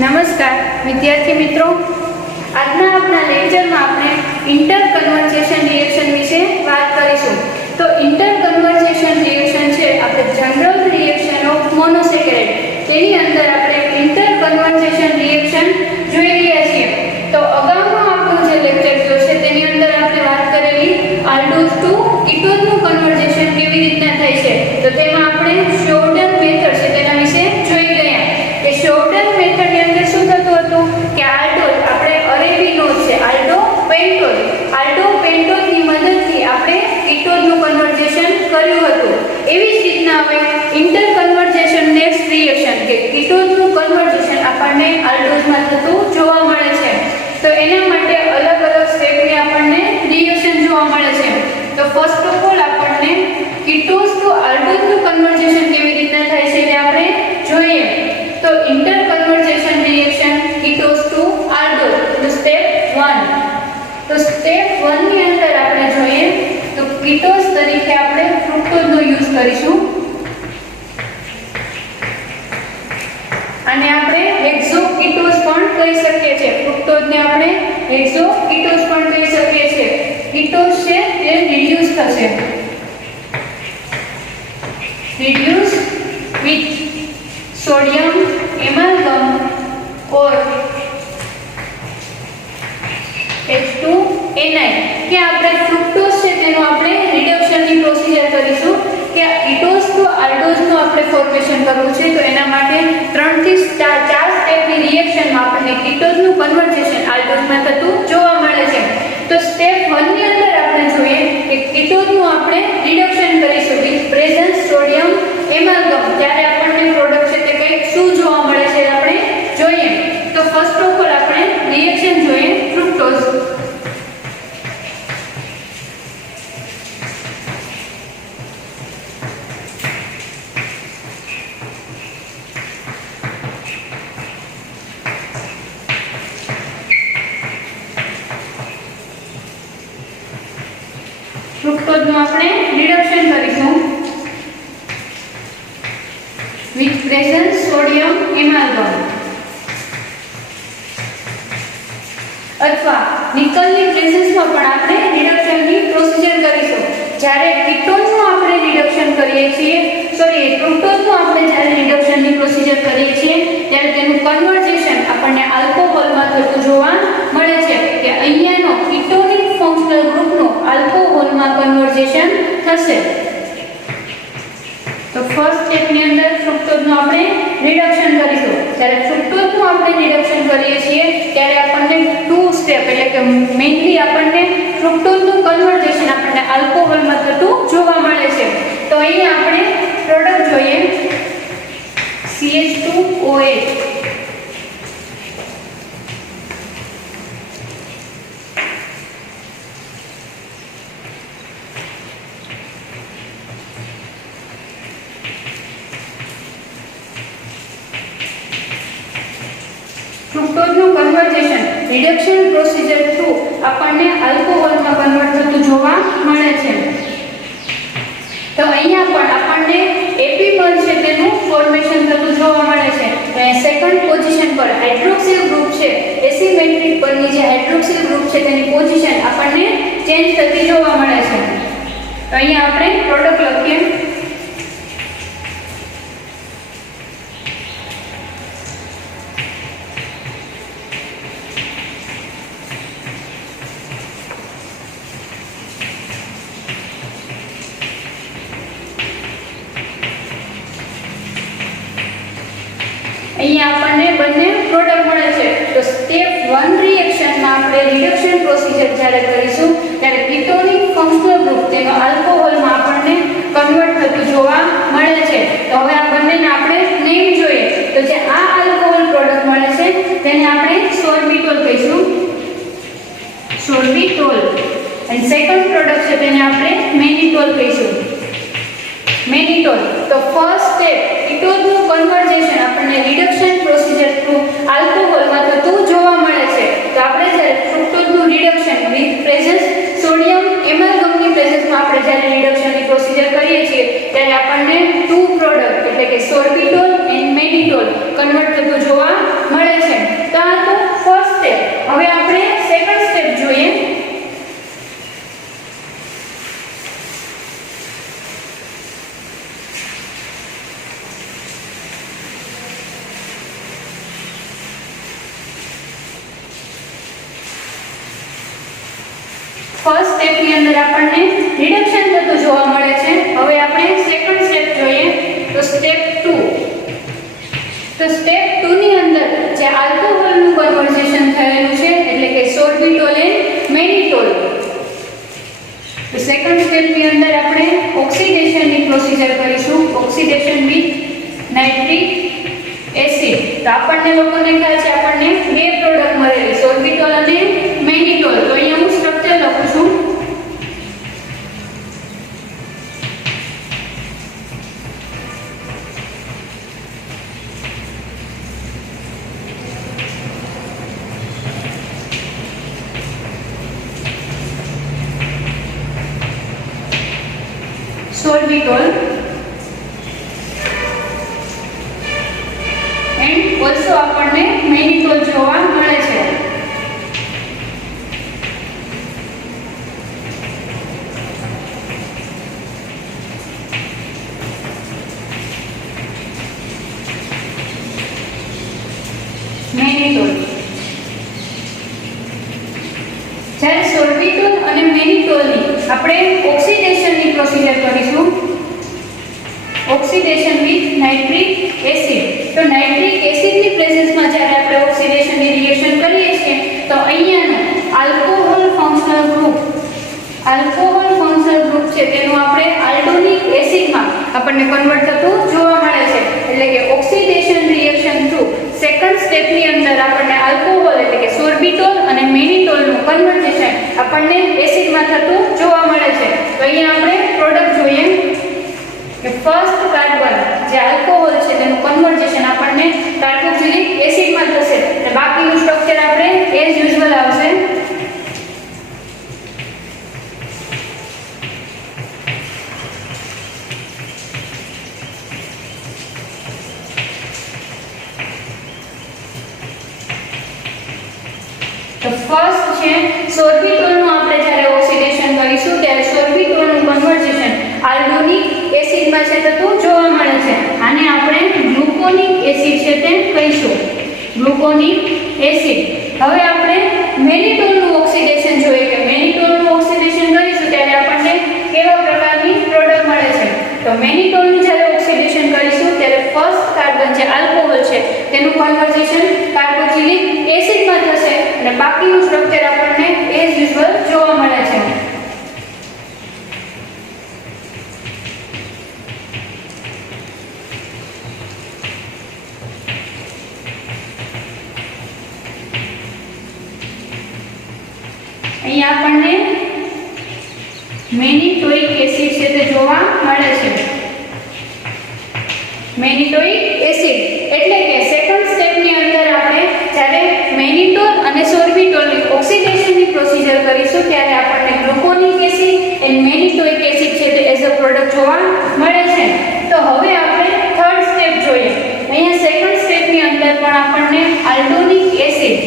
નમસ્કાર વિદ્યાર્થી મિત્રો, આજના આપણા લેક્ચરમાં આપણે ઇન્ટર કન્વર્ઝેશન રિએક્શન વિશે વાત કરીશું. તો ઇન્ટર કન્વર્ઝેશન રિએક્શન છે આપણે જનરલ રિએક્શન ઓફ મોનોસેકેરાઇડ, તેની અંદર આપણે ઇન્ટર કન્વર્ઝેશન રિએક્શન જોઈ રહ્યા છીએ. તો અગાઉનો આપણો જે લેક્ચર થયો છે તેની અંદર આપણે વાત કરેલી આલ્ડોઝ ટુ કીટોઝનું કન્વર્ઝેશન કેવી રીતના થાય છે, તો તેમાં આપણે શોર્ટન મેથડ છે તેના વિશે જોઈ ગયા. કે શોર્ટન મેથડની અંદર શું થતું હતું કે આલ્ડોઝ આપણે અરેબિનોઝ છે આલ્ડો પેન્ટોઝની મદદથી આપણે કીટોઝનું કન્વર્ઝેશન કર્યું હતું. એવી જ રીતના હવે ઇન્ટર કન્વર્ઝેશન નેક્સ્ટ રિએક્શન કે કીટોઝનું કન્વર્ઝેશન આપણને આલ્ડોઝમાં થતું જોવા મળે છે. તો એના માટે અલગ અલગ સ્ટેપની આપણને રિએક્શન જોવા મળે છે. તો ફર્સ્ટ ઓફ ઓલ આપણને કીટોઝ ટુ આલ્ડોઝનું કન્વર્ઝેશન કેવી રીતના થાય છે તે આપણે જોઈએ. તો ઇન્ટર કન્વર્ઝેશન રિએક્શન કીટોઝ ટુ આલ્ડોઝ, તો સ્ટેપ 1. તો સ્ટેપ 1 ની અંદર આપણે જોઈએ તો કીટોઝ તરીકે આપણે ફ્રુક્ટોઝનો યુઝ કરીશું. અને આપણે હેક્ઝોકીટોઝ પણ કહી શકીએ છીએ. ફ્રુક્ટોઝને આપણે હેક્ઝોકીટોઝ પણ કહી શકીએ છીએ. કીટોઝ છે તે રિડ્યુસ થશે, reduce with sodium amalgam or H2NI. કે આપણે ફ્રુક્ટોઝ છે તેનું આપણે રિડક્શનની પ્રોસિજર કરીશું કે કીટોઝ ટુ આલ્ડોઝનું આપણે ફોર્મેશન કરવું છે. તો એના માટે 3 થી 4 સ્ટેપની રિએક્શનમાં આપણને કીટોઝનું કન્વર્ઝેશન આલ્ડોઝમાં થતું જોવા મળે છે. તો સ્ટેપ 1 ની અંદર આપણે જોઈએ કે કીટોઝનું આપણે રિડક્શન કરીશું વિથ પ્રેઝન્સ સોડિયમ એમાલ્ગમ. ત્યારે આપણને પ્રોડક્ટ છે તે કંઈક શું જોવા મળે છે આપણે જોઈએ. તો ફર્સ્ટ ઓફ ઓલ આપણે રિએક્શન જોઈએ ફ્રુક્ટોઝ. ફ્રુક્ટોઝનું આપણે રિડક્શન કરીશું with presence sodium amalgam. અથવા નિકલની પ્રેઝન્સમાં પણ આપણે રિડક્શનની પ્રોસિજર કરીશું. જ્યારે કીટોઝનું આપણે રિડક્શન કરીએ છીએ, ફ્રુક્ટોઝનું આપણે જ્યારે રિડક્શનની પ્રોસિજર કરીએ છીએ ત્યારે તેનું કન્વર્ઝેશન આપણને આલ્કોહોલમાં થતું જોવા મળે છે. કે અહીંયાનો કીટોનિક ફંક્શનલ ગ્રુપનું આલ્કોહોલમાં કન્વર્ઝેશન થશે. તો ફર્સ્ટ સ્ટેપની અંદર ફ્રુક્ટોઝનું આપણે રિડક્શન કરીશું. જ્યારે ફ્રુક્ટોઝનું આપણે રિડક્શન કરીએ છીએ ત્યારે આપણને 2 સ્ટેપ એટલે કે મેઇનલી આપણને ફ્રુક્ટોઝનું કન્વર્ઝેશન આપણને આલ્કોહોલમાં થતું જોવા મળે છે. તો અહીંયા આપણે પ્રોડક્ટ જોઈએ CH2OH. ફ્રુક્ટોઝનું કન્વર્ઝેશન રિડક્શન પ્રોસિજર થ્રુ આપણને આલ્કોહોલમાં કન્વર્ટ થતું જોવા મળે છે. તો અહીંયા પણ આપણને એપીમર છે તેનું ફોર્મેશન થતું જોવા મળે છે. તો સેકન્ડ પોઝિશન પર હાઇડ્રોક્સિલ ગ્રુપ છે, એસિમેટ્રિક પરની જે હાઇડ્રોક્સિલ ગ્રુપ છે તેની પોઝિશન આપણને ચેન્જ થતી જોવા મળે છે. તો અહીંયા આપણે પ્રોડક્ટ લખીએ. અહીંયા આપણને બંને પ્રોડક્ટ મળે છે. તો સ્ટેપ 1 રિએક્શનમાં આપણે રિડક્શન પ્રોસિજર જ્યારે કરીશું ત્યારે કીટોનિક ફંક્શનલ ગ્રુપ તેનો આલ્કોહોલમાં આપણને કન્વર્ટ થતું જોવા મળે છે. તો હવે આ બંનેને આપણે નેમ જોઈએ. તો જે આ આલ્કોહોલ પ્રોડક્ટ મળે છે તેને આપણે સોર્બિટોલ કહીશું, સોર્બિટોલ. અને સેકન્ડ પ્રોડક્ટ છે તેને આપણે મેનિટોલ કહીશું, મેનિટોલ. તો ફર્સ્ટ સ્ટેપ કીટોઝનું કન્વર્ઝેશન આપણને રિડક્શન પ્રોસિજર થ્રુ આલ્કોહોલમાં થતું જોવા મળે છે. તો આપણે જ્યારે ફ્રુક્ટોઝનું રિડક્શન વિથ પ્રેઝન્સ સોડિયમ એમાલ્ગમની પ્રેઝન્સમાં આપણે જ્યારે રિડક્શનની પ્રોસિજર કરીએ છીએ ત્યારે આપણને 2 પ્રોડક્ટ એટલે કે સોર્બિટોલ એન્ડ મેનિટોલ કન્વર્ટ થતું જોવા મળે છે. ફર્સ્ટ સ્ટેપની અંદર આપણને રિડક્શન થતું જોવા મળે છે. હવે આપણે સેકન્ડ સ્ટેપ જોઈએ તો સ્ટેપ 2. તો સ્ટેપ 2 ની અંદર જે આલ્કોહોલનું કન્વર્ઝેશન થયેલું છે એટલે કે સોર્બિટોલ એન્ડ મેનિટોલ. તો સેકન્ડ સ્ટેપની અંદર આપણે ઓક્સિડેશનની પ્રોસિજર કરીશું. Oxidation with nitric acid. તો આપણને લોકોને ખ્યાલ છે આપણને બે પ્રોડક્ટ મળેલી સોર્બિટોલ અને મેનિટોલ. તો અહીંયા હું સ્ટ્રક્ચર લખું છું. sorbitol and also આપણને મેનિટોલ જોવા મળે છે. મેનિટોલ જ્યારે સોર્બિટોલ અને મેનિટોલની આપણે ઓક્સિડેશનની પ્રોસિજર કરીશું. Oxidation with nitric acid. તો નાઇટ્રિક એસિડની પ્રેઝન્સમાં જ્યારે આપણે ઓક્સિડેશનની રિએક્શન કરીએ છીએ તો અહીંયાનો આલ્કોહોલ ફંક્શનલ ગ્રુપ છે તેનું આપણે આલ્ડોનિક એસિડમાં આપણને કન્વર્ટ થતું જોવા મળે છે. એટલે કે ઓક્સિડેશન રિએક્શન થ્રુ સેકન્ડ સ્ટેપની અંદર આપણને આલ્કોહોલ એટલે કે સોર્બિટોલ અને મેનિટોલનું કન્વર્ઝેશન આપણને એસિડમાં થતું જોવા મળે છે. તો અહીંયા આપણે પ્રોડક્ટ જોઈએ કે ફર્સ્ટ કાર્બન જે આલ્કોહોલ છે તેનું કન્વર્ઝેશન આપણને કાર્બોક્સિલિક એસિડમાં થશે અને બાકીનું સ્ટ્રક્ચર આપણે એઝ યુઝ્યુઅલ આવશે. તો ફર્સ્ટ છે સોર્બિટોલનું આપણે જ્યારે ઓક્સિડેશન કરીશું ત્યારે સોર્બિટોલનું કન્વર્ઝેશન આલ્ડોનિક એસિડમાં છે થતું જોવા મળે છે. આને આપણે ગ્લુકોનિક એસિડ છે તે કહીશું. ગ્લુકોનિક એસિડ. હવે આપણે મેનિટોલનું ઓક્સિડેશન જોઈએ કે મેનિટોલનું ઓક્સિડેશન કરીશું ત્યારે આપણને કેવા પ્રકારની પ્રોડક્ટ મળે છે. તો મેનિટોલનું જ્યારે ઓક્સિડેશન કરીશું ત્યારે ફર્સ્ટ કાર્બન જે આલ્કોહોલ છે તેનું કન્વર્ઝેશન કાર્બોક્સિલિક એસિડમાં થશે અને બાકીનું સ્ટ્રક્ચર આપણને એઝ યુઝ્યુઅલ જોવા મળે છે. અહીંયા આપણને મેનિટોઇક એસિડ છે તે જોવા મળે છે. મેનિટોઇક એસિડ એટલે કે સેકન્ડ સ્ટેપની અંદર આપણે જ્યારે મેનિટોલ અને સોર્બિટોલની ઓક્સિડેશનની પ્રોસિજર કરીશું ત્યારે આપણને ગ્લુકોનિક એસિડ એન્ડ મેનિટોઇક એસિડ છે તે એઝ અ પ્રોડક્ટ જોવા મળે છે. તો હવે આપણે થર્ડ સ્ટેપ જોઈએ. અહીંયા સેકન્ડ સ્ટેપની અંદર પણ આપણને આલ્ડોનિક એસિડ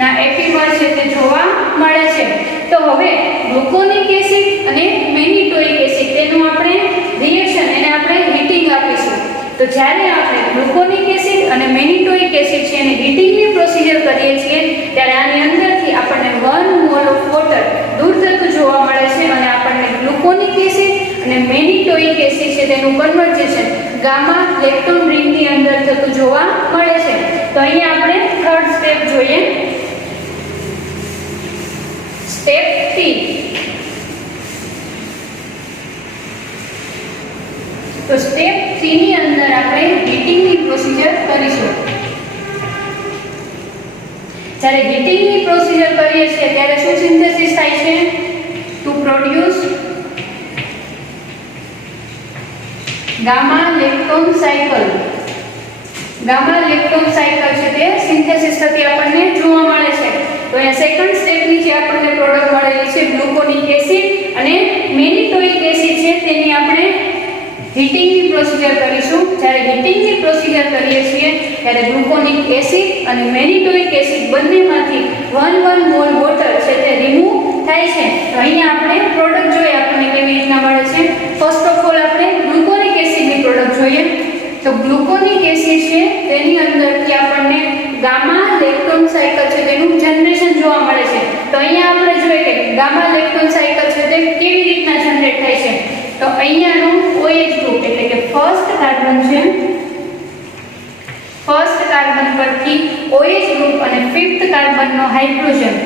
ના એપીમર છે તે જોવા મળે છે. તો હવે ગ્લુકોનિક એસિડ અને મેનિટોઇક એસિડ તેનું આપણે રિએક્શન એને આપણે હીટિંગ આપીશું. તો જ્યારે આપણે ગ્લુકોનિક એસિડ અને મેનિટોઇક એસિડ છે એની હીટિંગની પ્રોસિજર કરીએ છીએ ત્યારે આની અંદરથી આપણને 1 મોલ ઓફ વોટર દૂર થતું જોવા મળે છે અને આપણને ગ્લુકોનિક એસિડ અને મેનિટોઇક એસિડ છે તેનું કન્વર્ઝેશન ગામા લેક્ટોન રિંગની અંદર થતું જોવા મળે છે. તો અહીંયા આપણે થર્ડ સ્ટેપ જોઈએ. સ્ટેપ 3. તો સ્ટેપ 3 ની અંદર આપણે હીટિંગની પ્રોસિજર કરીશું. જ્યારે હીટિંગની પ્રોસિજર કરીએ છીએ ત્યારે શું સિન્થેસિસ થાય છે? To produce gamma lactone cycle. Gamma lactone cycle છે તે સિન્થેસિસ થતી આપણને જોવા મળે છે. તો અહીંયા સેકન્ડ સ્ટેપની જે આપણને પ્રોડક્ટ મળેલી છે ગ્લુકોનિક એસિડ અને મેનિટોઇક એસિડ છે તેની આપણે હીટિંગની પ્રોસિજર કરીશું. જ્યારે હીટિંગની પ્રોસિજર કરીએ છીએ ત્યારે ગ્લુકોનિક એસિડ અને મેનિટોઇક એસિડ બંનેમાંથી 1 મોલ વોટર છે તે રિમૂવ થાય છે. તો અહીંયા આપણે પ્રોડક્ટ જોઈએ આપણને કેવી રીતના મળે છે. ફર્સ્ટ ઓફ ઓલ આપણે ગ્લુકોનિક એસિડની પ્રોડક્ટ જોઈએ. તો ગ્લુકોનિક એસિડ છે તેની અંદરથી આપણને ગામા લેક્ટોન સાયકલ છે તેનું જનરેશન જોવા મળે છે. તો અહીંયા આપણે જોઈએ કે ગામા લેક્ટોન સાયકલ છે તે કેવી રીતના જનરેટ થાય છે તો અહીંયાનું OH ગ્રુપ એટલે કે ફર્સ્ટ કાર્બન છે, ફર્સ્ટ કાર્બન પરથી OH ગ્રુપ અને ફિફ્થ કાર્બનનો હાઇડ્રોજન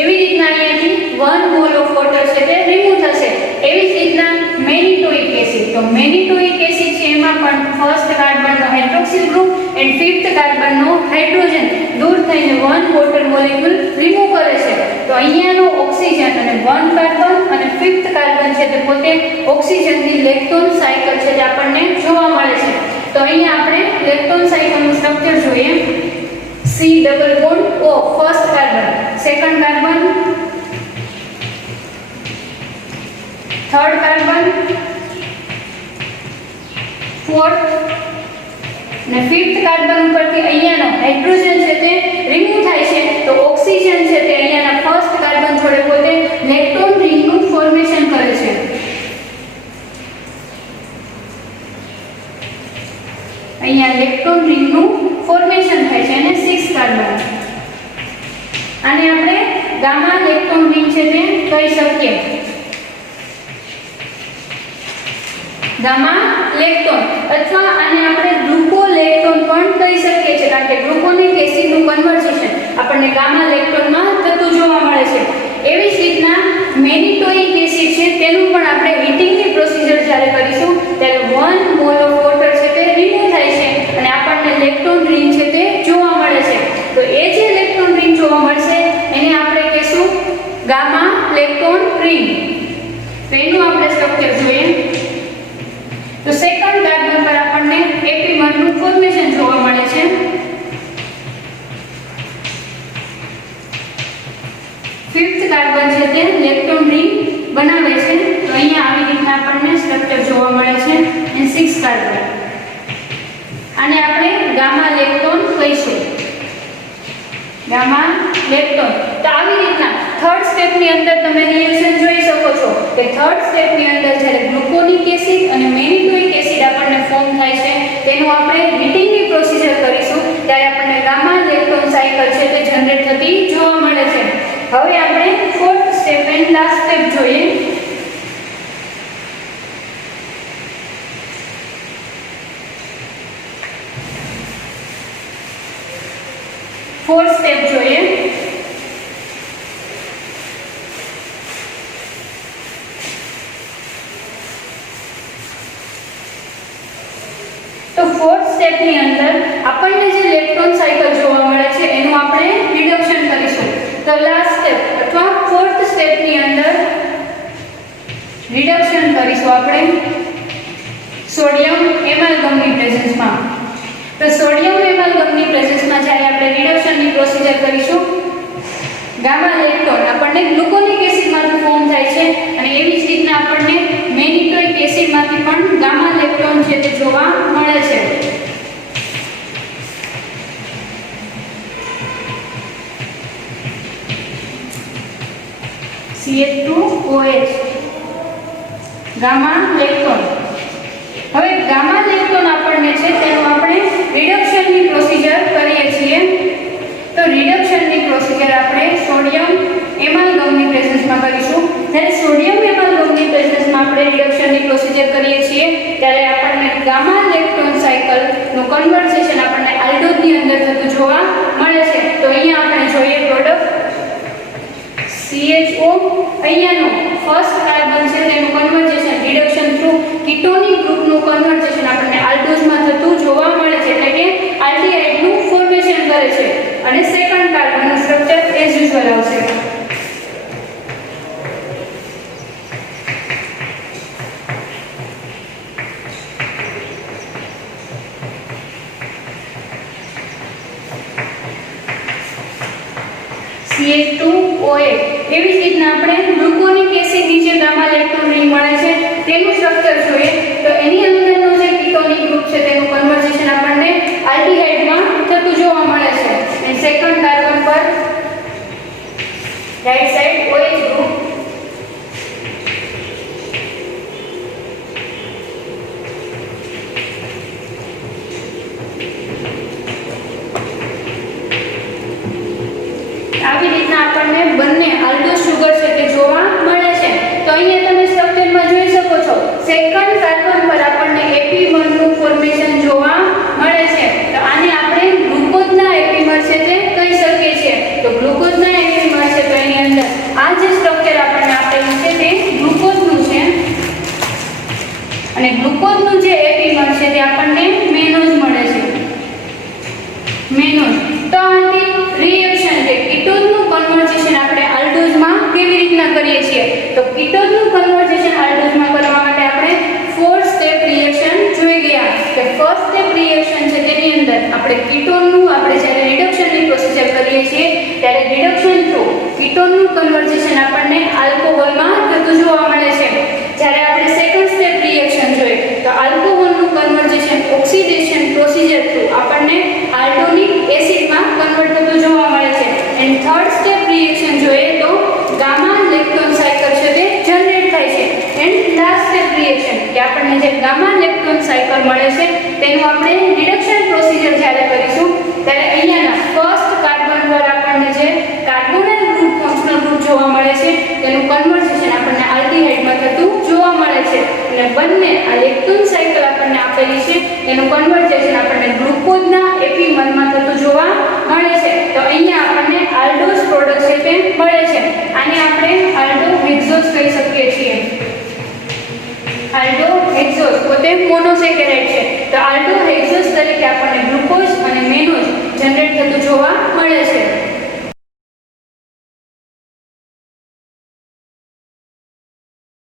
એવી રીતના અહીંયાથી 1 મોલ ઓફ વોટર છે તે રિમૂવ થશે. એવી જ રીતના મેનિટોઇક એસિડ, તો મેનિટોઇક એસિડ છે એમાં પણ ફર્સ્ટ કાર્બનનો હાઇડ્રોક્સિલ ગ્રુપ એન્ડ ફિફ્થ કાર્બનનો હાઇડ્રોજન દૂર થઈને 1 વોટર મોલેક્યુલ રિમૂવ કરે છે. તો અહીંયાનો ઓક્સિજન અને 1 કાર્બન અને ફિફ્થ કાર્બન છે તે પોતે ઓક્સિજનની લેક્ટોન સાયકલ છે તે આપણને જોવા મળે છે. તો અહીંયા આપણે લેક્ટોન સાયકલનું સ્ટ્રક્ચર જોઈએ. C double bond O first carbon, second carbon, third carbon, fourth અને ફિફ્થ કાર્બન ઉપરથી અહીંયાનો હાઇડ્રોજન છે તે રિમૂવ થાય છે. તો ઓક્સિજન છે તે અહીંયાના ફર્સ્ટ કાર્બન જોડે પોતે લેક્ટોન રિંગનું ફોર્મેશન કરે છે. અહીંયા લેક્ટોન રિંગનું ફોર્મેશન થાય છે અને 6 કાર્બન. આને આપણે ગામા લેક્ટોન રિંગ છે તે કહી શકીએ. ગામા લેક્ટોન અથવા આને આપણે ગ્લુકોલેક્ટોન પણ કહી શકીએ છીએ, કારણ કે ગ્લુકોનિક એસિડનું કન્વર્ઝેશન આપણને ગામા લેક્ટોનમાં થતું જોવા મળે છે. એવી જ રીતના મેનિટોઇક એસિડ છે તેનું પણ આપણે હીટિંગની પ્રોસિજર જ્યારે કરીશું ત્યારે 1 મોલ ઓફ વોટર છે તે રિમૂવ થાય છે અને આપણને લેક્ટોન રિંગ છે તે જોવા મળે છે. તો એ જે લેક્ટોન રિંગ જોવા મળશે એને આપણે કહીશું ગામા લેક્ટોન રિંગ. તો એનું આપણે સ્ટ્રક્ચર જોઈએ. તો સેકન્ડ કાર્બન પર આપણને એપીમરનું ફોર્મેશન જોવા મળે છે. ફિફ્થ કાર્બન છે તે લેક્ટોન રિંગ બનાવે છે. તો અહીંયા આવી રીતના આપણને સ્ટ્રક્ચર જોવા મળે છે અને 6 કાર્બન. આને આપણે ગામા લેક્ટોન કહીશું, ગામા લેક્ટોન. તો આવી રીતના થર્ડ સ્ટેપની અંદર તમે રિએક્શન જોઈ શકો છો કે થર્ડ સ્ટેપની અંદર જ્યારે ગ્લુકોનિક એસિડ અને મેનિટોઇક એસિડ આપણને ફોર્મ થાય છે તેનું આપણે હીટિંગની પ્રોસિજર કરીશું ત્યારે આપણને ગામા લેક્ટોન સાયકલ છે તે જનરેટ થતી જોવા મળે છે. હવે આપણે fourth step and last step જોઈએ. ફોર્થ સ્ટેપ જોઈએ. તો ફોર્થ સ્ટેપની અંદર આપણને જે લેક્ટોન સાયકલ જોવા મળે છે એનું આપણે રિડક્શન કરીશું. તો લાસ્ટ સ્ટેપ અથવા ફોર્થ સ્ટેપની અંદર રિડક્શન કરીશું આપણે સોડિયમ એમાલ્ગમની પ્રેઝન્સમાં. તો સોડિયમ એમાલ્ગમની પ્રેઝન્સમાં જ્યારે આપણે રિડક્શનની પ્રોસિજર કરીશું ગામા લેક્ટોન આપણને ગ્લુકોનિક એસિડમાંથી ફોર્મ થાય છે અને એવી જ રીતના આપણને મેનિટોઇક એસિડમાંથી પણ ગામા લેક્ટોન છે તે જોવા મળે છે. CH2OH gamma લેક્ટોન. હવે ગામા લેક્ટોન આપણને છે તેનું આપણે રિડક્શનની પ્રોસિજર કરીએ છીએ. તો રિડક્શનની પ્રોસિજર આપણે સોડિયમ એમાલ્ગમની પ્રેઝન્સમાં કરીશું. જ્યારે સોડિયમ એમાલ્ગમની પ્રેઝન્સમાં આપણે રિડક્શનની પ્રોસિજર કરીએ છીએ ત્યારે આપણને ગામા લેક્ટોન સાયકલનું કન્વર્ઝેશન આપણને આલ્ડોઝની અંદર થતું જોવા મળે છે. તો અહીંયા આપણે જોઈએ પ્રોડક્ટ CHO. અહીંયાનું ફર્સ્ટ કાર્બન છે તેનું કન્વર્ઝેશન રિડક્શન થ્રુ કીટોનિક ગ્રુપનું કન્વર્ઝેશન આપણને આલ્ડોઝમાં થતું જોવા મળે છે, એટલે કે આલ્ડીહાઇડનું ફોર્મેશન કરે છે અને સેકન્ડ કાર્બનનું સ્ટ્રક્ચર એઝ યુઝ્યુઅલ આવશે. CH2OH. એવી જ રીતના આપણે ગ્લુકોનિક એસિડ નીચે ગામા લેક્ટોન રિંગ મળે છે તેનું સ્ટ્રક્ચર જોઈએ. તો એની અંદરનો જે કીટોનિક ગ્રુપ છે તેનું કન્વર્ઝેશન આપણને આલ્ડીહાઇડમાં થતું જોવા મળે છે અને સેકન્ડ કાર્બન પર રાઈટ સાઈડ OH ગ્રુપ. આવી રીતના આપણને બંને આલ્ડોઝ તે આપણને મેનોઝ મળે છે, મેનોઝ. તો આથી રિએક્શન છે કીટોનનું કન્વર્ઝેશન આપણે આલ્ડોઝમાં કેવી રીતના કરીએ છીએ? તો કીટોનનું કન્વર્ઝેશન આલ્ડોઝમાં કરવા માટે આપણે 4 સ્ટેપ રિએક્શન જોઈ ગયા. કે ફર્સ્ટ સ્ટેપ રિએક્શન છે તેની અંદર આપણે કીટોનનું આપણે જ્યારે રિડક્શનની પ્રોસિજર કરીએ છીએ ત્યારે રિડક્શન થ્રુ કીટોનનું કન્વર્ઝેશન આપણને આલ્કોહોલમાં થતું જોવા મળે છે. જ્યારે આપણે સેકન્ડ સ્ટેપ રિએક્શન જોઈએ તો આલ્કોહોલનું કન્વર્ઝેશન ઓક્સિડેશન પ્રોસિજર થ્રુ આપણને આલ્ડોનિક એસિડમાં કન્વર્ટ થતું જોવા મળે છે. એન્ડ થર્ડ સ્ટેપ રિએક્શન જોઈએ તો ગામા લેક્ટોન સાયકલ છે તે જનરેટ થાય છે. એન્ડ લાસ્ટ સ્ટેપ રિએક્શન કે આપણને જે ગામા લેક્ટોન સાયકલ મળે છે તેનું આપણે રિડક્શન પ્રોસિજર જ્યારે કરીશું ત્યારે અહીંયાના ફર્સ્ટ કાર્બન પર આપણને જે કાર્બોનાઇલ ગ્રુપ ફંક્શનલ ગ્રુપ જોવા મળે છે તેનું કન્વર્ઝેશન આપણને આલ્ડીહાઇડમાં થતું જોવા મળે છે. અને બંને આ લેક્ટોન સાયકલ આપણને આપેલી છે એનું કન્વર્ઝેશન આપણને ગ્લુકોઝના એપીમરમાં થતું જોવા મળે છે. તો અહીંયા આપણને આલ્ડોઝ પ્રોડક્ટ છે તે મળે છે. આને આપણે આલ્ડો હેક્ઝોઝ કહી શકીએ છીએ. આલ્ડો હેક્ઝોઝ પોતે મોનોસેકેરાઇડ છે. તો આલ્ડો હેક્ઝોઝ તરીકે આપણને